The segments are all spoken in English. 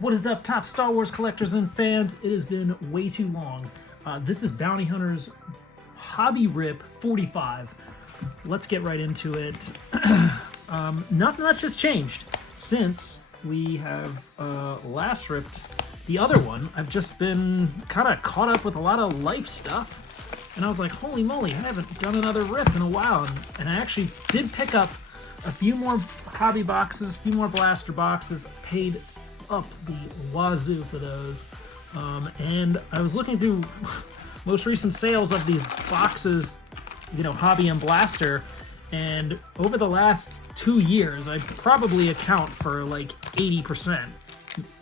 What is up, top Star Wars collectors and fans? It has been way too long. This is Bounty Hunters Hobby Rip 45. Let's get right into it. Not much has changed since we have last ripped the other one. I've just been kind of caught up with a lot of life stuff. And I was like, holy moly, I haven't done another rip in a while. And I actually did pick up a few more hobby boxes, a few more blaster boxes, paid up the wazoo for those. And I was looking through most recent sales of these boxes, you know, hobby and blaster, and over the last 2 years, I probably account for like 80%,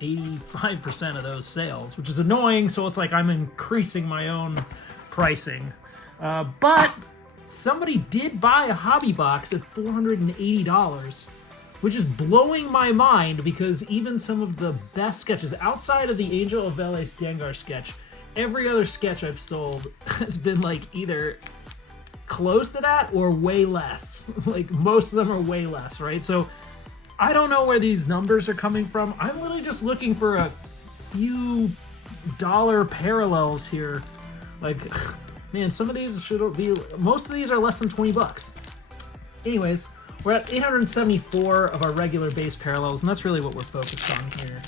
85% of those sales, which is annoying. So it's like I'm increasing my own pricing. But somebody did buy a hobby box at $480, which is blowing my mind because even some of the best sketches outside of the Angel of Veles Dengar sketch, every other sketch I've sold has been like either close to that or way less. Like most of them are way less, right? So I don't know where these numbers are coming from. I'm literally just looking for a few dollar parallels here. Like, man, some of these should be, most of these are less than 20 bucks. Anyways, we're at 874 of our regular base parallels, and that's really what we're focused on here.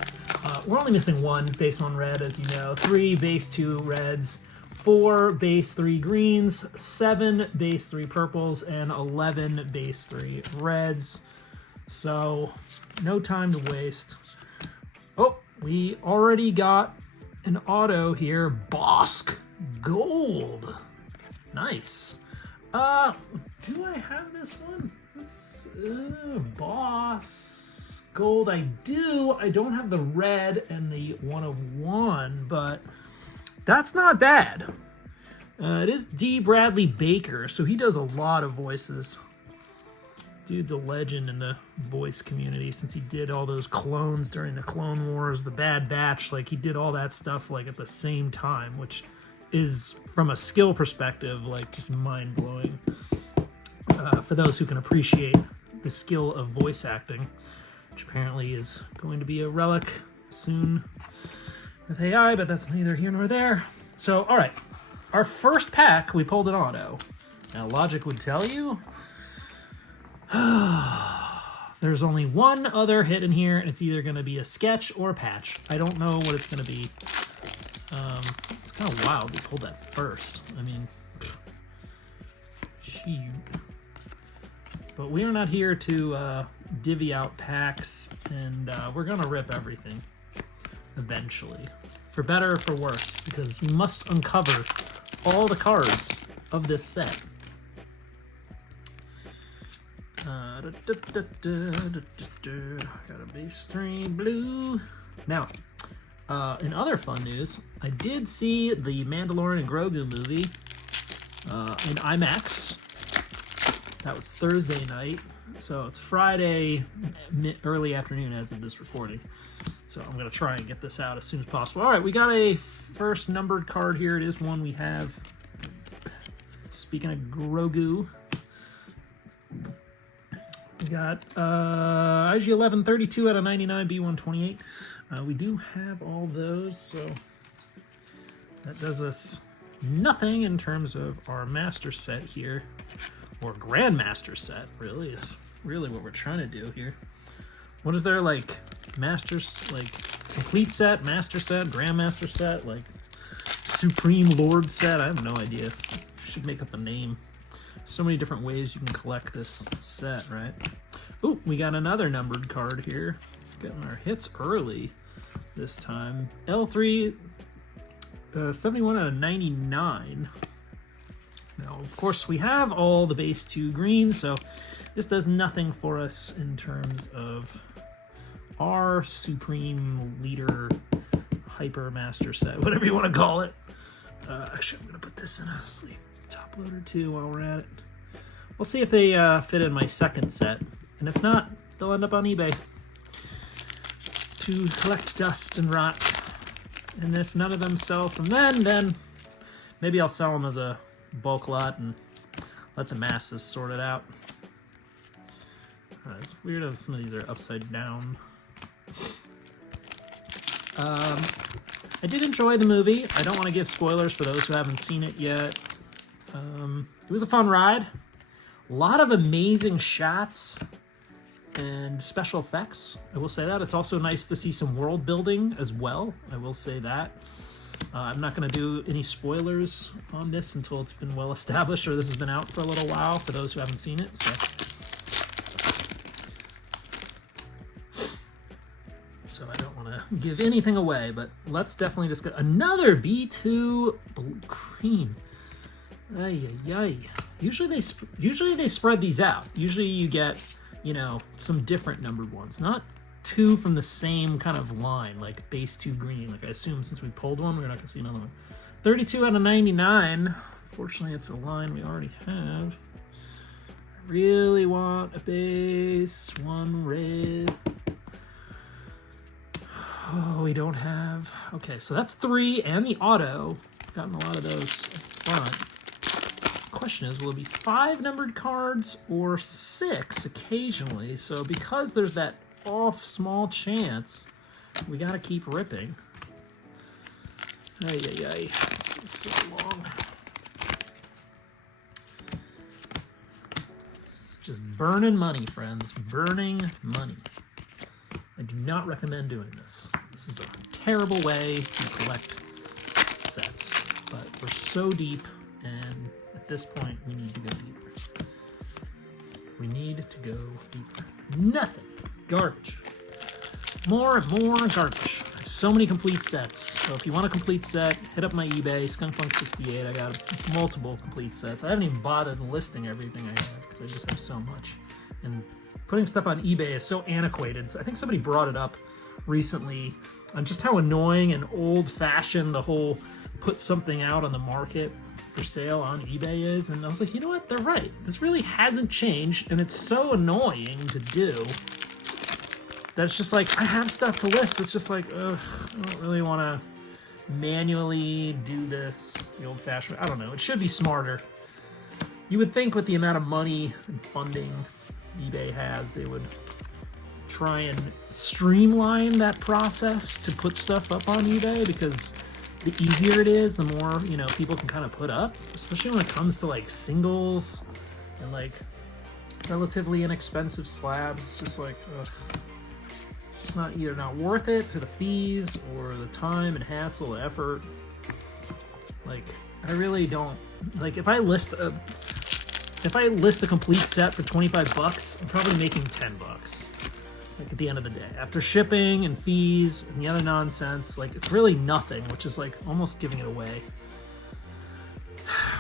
We're only missing one base 1 red, as you know, 3 base 2 reds, 4 base 3 greens, 7 base 3 purples, and 11 base 3 reds. So, no time to waste. Oh, we already got an auto here, Bosk Gold. Nice. Do I have this one? Boss Gold, I do. I don't have the red and the 1 of 1, but that's not bad. It is D. Bradley Baker, so he does a lot of voices. Dude's a legend in the voice community since he did all those clones during the Clone Wars, the Bad Batch. Like, he did all that stuff like at the same time, which is, from a skill perspective, like just mind-blowing. For those who can appreciate the skill of voice acting, which apparently is going to be a relic soon with AI, but that's neither here nor there. So, all right, our first pack, we pulled an auto. Now, logic would tell you there's only one other hit in here, and it's either going to be a sketch or a patch. I don't know what it's going to be. It's kind of wild we pulled that first. I mean, shoot. But we are not here to divvy out packs, and we're going to rip everything eventually. For better or for worse, because we must uncover all the cards of this set. Got a base 3 blue. Now, in other fun news, I did see the Mandalorian and Grogu movie in IMAX. That was Thursday night, so it's Friday early afternoon as of this recording. So I'm going to try and get this out as soon as possible. All right, we got a first numbered card here. It is one we have. Speaking of Grogu, we got IG 1132 out of 99, B128. We do have all those, so that does us nothing in terms of our master set here. Or Grandmaster set, really, is really what we're trying to do here. What is there, like, masters, like, complete set, master set, Grandmaster set, like, Supreme Lord set? I have no idea. Should make up a name. So many different ways you can collect this set, right? Ooh, we got another numbered card here. Getting our hits early this time. L3, 71 out of 99. Now, of course, we have all the base 2 greens, so this does nothing for us in terms of our Supreme Leader Hyper Master set, whatever you want to call it. Actually, I'm going to put this in a sleeve top loader too while we're at it. We'll see if they fit in my second set, and if not, they'll end up on eBay to collect dust and rot. And if none of them sell from then maybe I'll sell them as a bulk lot and let the masses sort it out. It's weird how some of these are upside down. I did enjoy the movie. I don't want to give spoilers for those who haven't seen it yet. It was a fun ride. A lot of amazing shots and special effects. I will say that. It's also nice to see some world building as well. I will say that. I'm not going to do any spoilers on this until it's been well established or this has been out for a little while for those who haven't seen it. So I don't want to give anything away, but let's definitely discuss another B2 Blue Cream. Ay, ay, ay. Usually they spread these out. Usually you get, you know, some different numbered ones, not two from the same kind of line, like base 2 green. Like I assume since we pulled one, we're not gonna see another one. 32 out of 99. Fortunately, it's a line we already have. I really want a base 1 red. Oh, we don't have. Okay, so that's 3 and the auto. Gotten a lot of those up front. Question is, will it be 5 numbered cards or 6 occasionally? So because there's that off small chance, we gotta keep ripping. Ay, ay, ay. It's been so long. It's just burning money, friends. Burning money. I do not recommend doing this. This is a terrible way to collect sets. But we're so deep, and at this point, we need to go deeper. We need to go deeper. Nothing. Garbage. More and more garbage. So many complete sets. So if you want a complete set, hit up my eBay, Skunkpunk68. I got multiple complete sets. I haven't even bothered listing everything I have because I just have so much. And putting stuff on eBay is so antiquated. So I think somebody brought it up recently on just how annoying and old-fashioned the whole put something out on the market for sale on eBay is. And I was like, you know what? They're right. This really hasn't changed, and it's so annoying to do. That's just like, I have stuff to list. It's just like, ugh, I don't really want to manually do this the old-fashioned. I don't know. It should be smarter. You would think with the amount of money and funding eBay has, they would try and streamline that process to put stuff up on eBay, because the easier it is, the more, you know, people can kind of put up, especially when it comes to like singles and like relatively inexpensive slabs. It's just like, ugh. It's just not either not worth it to the fees or the time and hassle and effort. Like, I really don't like, if I list a complete set for 25 bucks, I'm probably making 10 bucks. Like at the end of the day, after shipping and fees and the other nonsense, like it's really nothing, which is like almost giving it away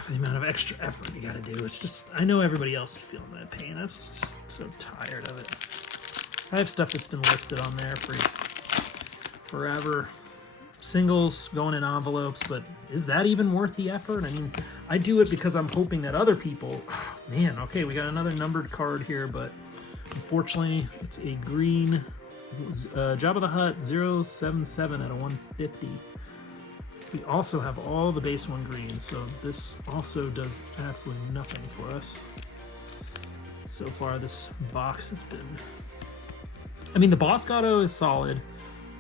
for the amount of extra effort you gotta do. It's just, I know everybody else is feeling that pain. I'm just so tired of it. I have stuff that's been listed on there for forever. Singles going in envelopes, but is that even worth the effort? I mean, I do it because I'm hoping that other people, man, okay, we got another numbered card here, but unfortunately it's a green Jabba the Hutt 077 out of 150. We also have all the base 1 green, so this also does absolutely nothing for us. So far this box has been, I mean, the Boss Auto is solid,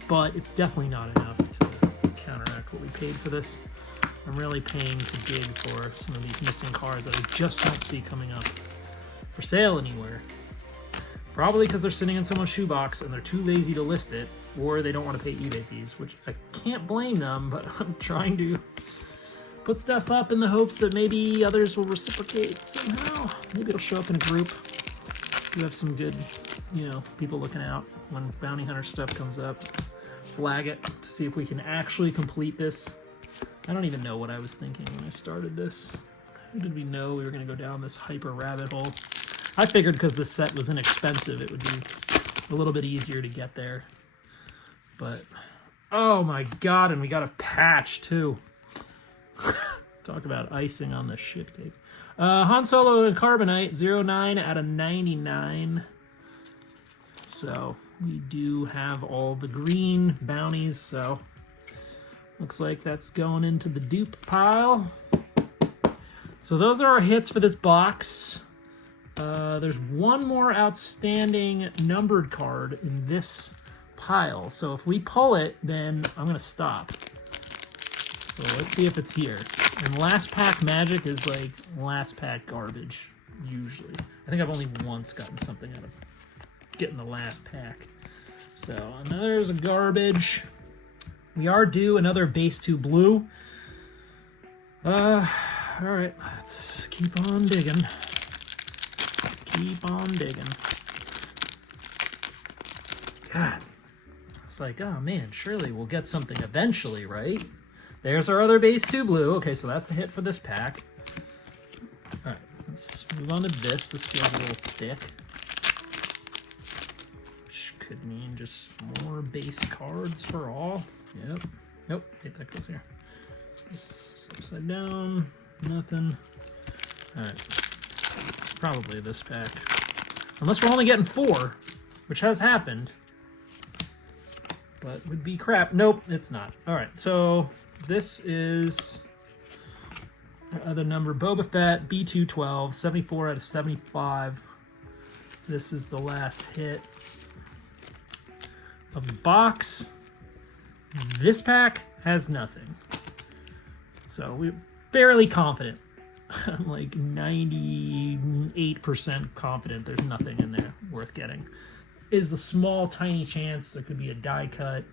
but it's definitely not enough to counteract what we paid for this. I'm really paying to dig for some of these missing cards that I just don't see coming up for sale anywhere. Probably because they're sitting in someone's shoebox and they're too lazy to list it, or they don't want to pay eBay fees, which I can't blame them, but I'm trying to put stuff up in the hopes that maybe others will reciprocate somehow. Maybe it'll show up in a group. You have some good, you know, people looking out when Bounty Hunter stuff comes up. Flag it to see if we can actually complete this. I don't even know what I was thinking when I started this. How did we know we were going to go down this hyper rabbit hole? I figured because this set was inexpensive, it would be a little bit easier to get there. But, oh my god, and we got a patch too. Talk about icing on the shit cake. Han Solo and Carbonite, 09 out of 99. So, we do have all the green bounties, so looks like that's going into the dupe pile. So those are our hits for this box. There's one more outstanding numbered card in this pile. So if we pull it, then I'm going to stop. So let's see if it's here. And last pack magic is like last pack garbage, usually. I think I've only once gotten something out of getting the last pack. So there's a garbage. We are due another base 2 blue. All right, let's keep on digging. Keep on digging. God, it's like, oh man, surely we'll get something eventually, right? There's our other base 2 blue. Okay, so that's the hit for this pack. All right, let's move on to this. This feels a little thick, which could mean just more base cards for all. Yep. Nope. Hit that goes here. This upside down. Nothing. All right. Probably this pack. Unless we're only getting 4, which has happened. But would be crap. Nope, it's not. All right, so this is other number. Boba Fett, B212, 74 out of 75. This is the last hit of the box. This pack has nothing. So we're fairly confident. I'm like 98% confident there's nothing in there worth getting. Is the small, tiny chance there could be a die cut.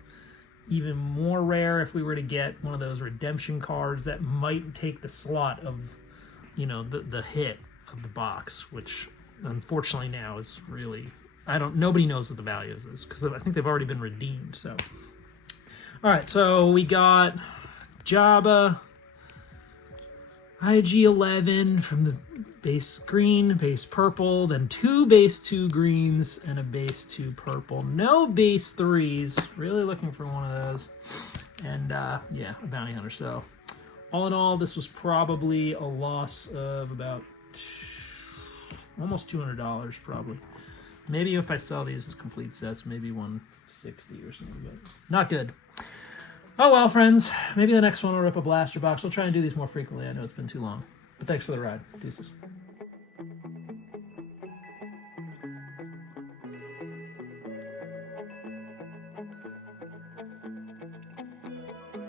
Even more rare if we were to get one of those redemption cards that might take the slot of, you know, the hit of the box, which unfortunately now is really, nobody knows what the value is because I think they've already been redeemed. So, all right, so we got Jabba, IG-11 from the base green, base purple, then 2 base 2 greens, and a base 2 purple. No base 3s. Really looking for one of those. And, yeah, a bounty hunter. So, all in all, this was probably a loss of about almost $200, probably. Maybe if I sell these as complete sets, maybe 160 or something, but not good. Oh well, friends. Maybe the next one will rip a blaster box. I'll try and do these more frequently. I know it's been too long. But thanks for the ride. Deuces.